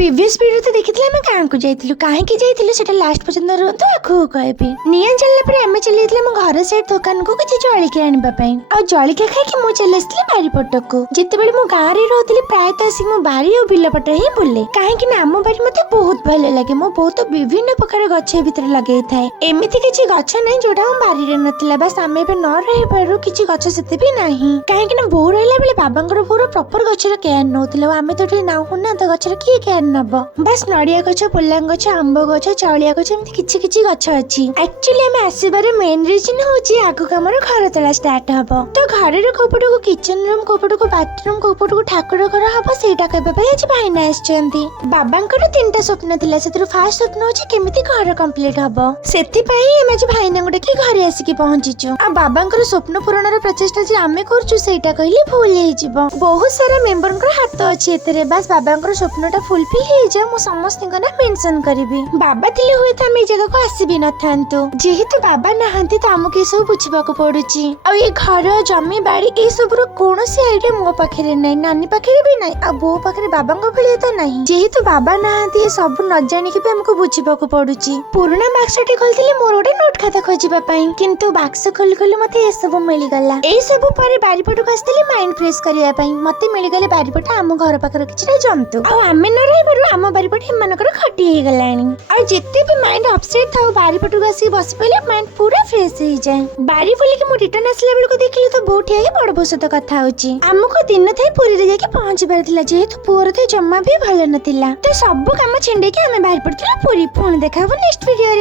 Previous video तो देखिथिले हम गाँ को जाइथिलु काहे की जाइथिलु सेटा लास्ट पर्यंत रहतो आखु कहबी निया चलला पर हम चलीथिले हम घर साइड दुकान को किछि जळिके आनिबा पई आ जळिके खाइ कि मु चलेसली बारी पटको जेते बेले मु गाँ रे रहथिली प्राय त असि मु बारी ओ बिल पट ही बुले काहे कि नाम बारी मते बहुत भलो लागे मु बहुत विभिन्न प्रकार गछ भितर लगेइ थाए एमिति किछि गछ नै जोडा हम बारी रे नथिला बस आमे बे न रहि पारु किछि गछ सेते भी नाही काहे कि ना बो रहला बेले बाबांकर बोर प्रॉपर गछर केयर नउथिले आमे तो ठी नाउ हुना त गछर की केयर नब बस नड़िया गछ पोलांग गछ आंब गछ चाउलिया गछ एमती किछि किछि गछ अछि एक्चुअली हम आसीबार मेन रीजन होची आगु हमर घर तला स्टार्ट हबो तो घर रे कोपटको किचन रूम कोपटको बाथरूम कोपटको ठाकुर घर हबो सेटा कहबा पई आज भाईना आछचंती बाबांकर तीनटा स्वप्न थिला सेतिर फास्ट स्वप्न होची केमिति घर कंप्लीट हबो सेति पई हम आज भाईना गोटे की घरे आसी की पहुंचीचु आ बाबांकर स्वप्न पूरणर प्रचेष्टा जे आमे करचु सेटा कहली भूल हे जिवो बहुत सारा मेंबरंकर हाथ अछि एतरे बस बाबांकर स्वप्नटा फुलफिल हे जा मु समस्त ना मेंशन करबी बाबा थिले हुए त हम ए जगह को आसीबी न थांतु जेहेतु बाबा नहांती त हमके सब बुझबा को पडुची आ ये घर जमी बाड़ी ए सब रो कोनोसी आइडिया मो पाखरे नै नानी पाखरे भी नै आ बो पाखरे बाबांको भले त नै जेहेतु बाबा नहांती सब न जानि के हमको बुझबा को पडुची पुराना बाक्सटी खोलथिले मोर ओटे नोट खाता खोजिबा पई किंतु बाक्स खोल खोल मते ए सब मिली गला ए सब पारे बारी पटु आस्थिले माइंड फ्रेश करिया पई मते मिली गले बारी पट हम घर पाखर किछि जंतु आ आमे न रहि बरु हम बारी पट मनकर खटी हे गलानी आ जेते भी माइंड अपसेट थाउ बारी पटु आसी बस पले माइंड पूरा फ्रेश हे जाय बारी बोली कि मु रिटर्न आसले बेल को देखिले तो बोठी हे बड़ बसत कथा होची हमको दिन थाई पुरी रे जाके पहुंची बारथिला जेहेतु पुर थे जम्मा भी भलो नथिला तो सब काम छेंडे के हमें बाहर पड़थिला पुरी पुणी देखाबो नेक्स्ट वीडियो रे।